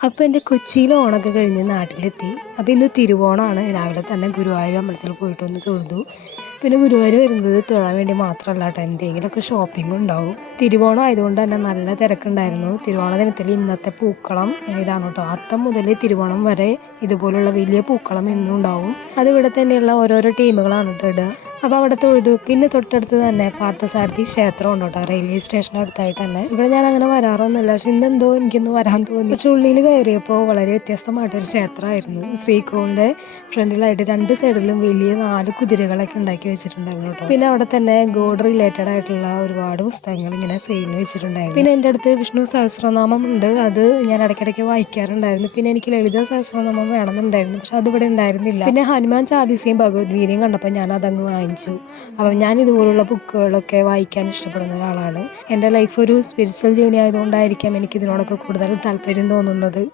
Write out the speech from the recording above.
അപ്പോൾ എന്റെ കൊച്ചിയിൽ ഓണമൊക്കെ കഴിഞ്ഞ് നാട്ടിലെത്തി. അപ്പോൾ ഇന്ന് തിരുവോണമാണ്. രാവിലെ തന്നെ ഗുരുവായൂർ അമ്പലത്തിൽ പോയിട്ട് വന്ന് തൊഴുതു. പിന്നെ ഗുരുവായൂർ വരുന്നത് തൊഴാൻ വേണ്ടി മാത്രമല്ല കേട്ടോ. എന്തെങ്കിലുമൊക്കെ ഷോപ്പിംഗ് ഉണ്ടാവും. തിരുവോണം ആയതുകൊണ്ട് തന്നെ നല്ല തിരക്കുണ്ടായിരുന്നു. തിരുവോണ ദിനത്തിൽ ഇന്നത്തെ പൂക്കളം ഇതാണ് കേട്ടോ. അത്തം മുതൽ തിരുവോണം വരെ ഇതുപോലുള്ള വലിയ പൂക്കളം എന്നും ഉണ്ടാവും. അതിവിടെ തന്നെയുള്ള ഓരോരോ ടീമുകളാണ് കേട്ടോ ഇടുക. അപ്പോൾ അവിടെ തൊഴുതു പിന്നെ തൊട്ടടുത്ത് തന്നെ പാർത്ഥസാരഥി ക്ഷേത്രം ഉണ്ട് കേട്ടോ റെയിൽവേ സ്റ്റേഷന്റെ അടുത്തായിട്ട് തന്നെ. ഇവിടെ ഞാൻ അങ്ങനെ വരാറൊന്നുമില്ല പക്ഷെ ഇന്നെന്തോ എനിക്കൊന്ന് വരാൻ തോന്നി. പക്ഷെ ഉള്ളിൽ കയറിയപ്പോൾ വളരെ വ്യത്യസ്തമായിട്ടൊരു ക്ഷേത്രമായിരുന്നു. ശ്രീകോവിലിന്റെ ഫ്രണ്ടിലായിട്ട് രണ്ട് സൈഡിലും വലിയ നാല് കുതിരകളൊക്കെ ഉണ്ടാക്കി വെച്ചിട്ടുണ്ടായിരുന്നു കേട്ടോ. പിന്നെ അവിടെ തന്നെ ഗോഡ് റിലേറ്റഡ് ആയിട്ടുള്ള ഒരുപാട് പുസ്തകങ്ങൾ ഇങ്ങനെ സെയിലിന് വെച്ചിട്ടുണ്ടായിരുന്നു. പിന്നെ എന്റെ അടുത്ത് വിഷ്ണു സഹസ്രനാമം ഉണ്ട് അത് ഞാൻ ഇടയ്ക്കിടയ്ക്ക് വായിക്കാറുണ്ടായിരുന്നു. പിന്നെ എനിക്ക് ലളിത സഹസ്രനാമം വേണമെന്നുണ്ടായിരുന്നു പക്ഷെ അതിവിടെ ഉണ്ടായിരുന്നില്ല. പിന്നെ ഹനുമാൻ ചാദീസയും ഭഗവത്ഗീതയും കണ്ടപ്പോൾ ഞാൻ അതങ്ങ് വാങ്ങിച്ചു അപ്പം ഞാൻ ഇതുപോലുള്ള ബുക്കുകളൊക്കെ വായിക്കാൻ ഇഷ്ടപ്പെടുന്ന ഒരാളാണ്. എന്റെ ലൈഫ് ഒരു സ്പിരിച്വൽ ജേണി ആയതുകൊണ്ടായിരിക്കാം എനിക്ക് ഇതിനോടൊക്കെ കൂടുതൽ താല്പര്യം തോന്നുന്നത്.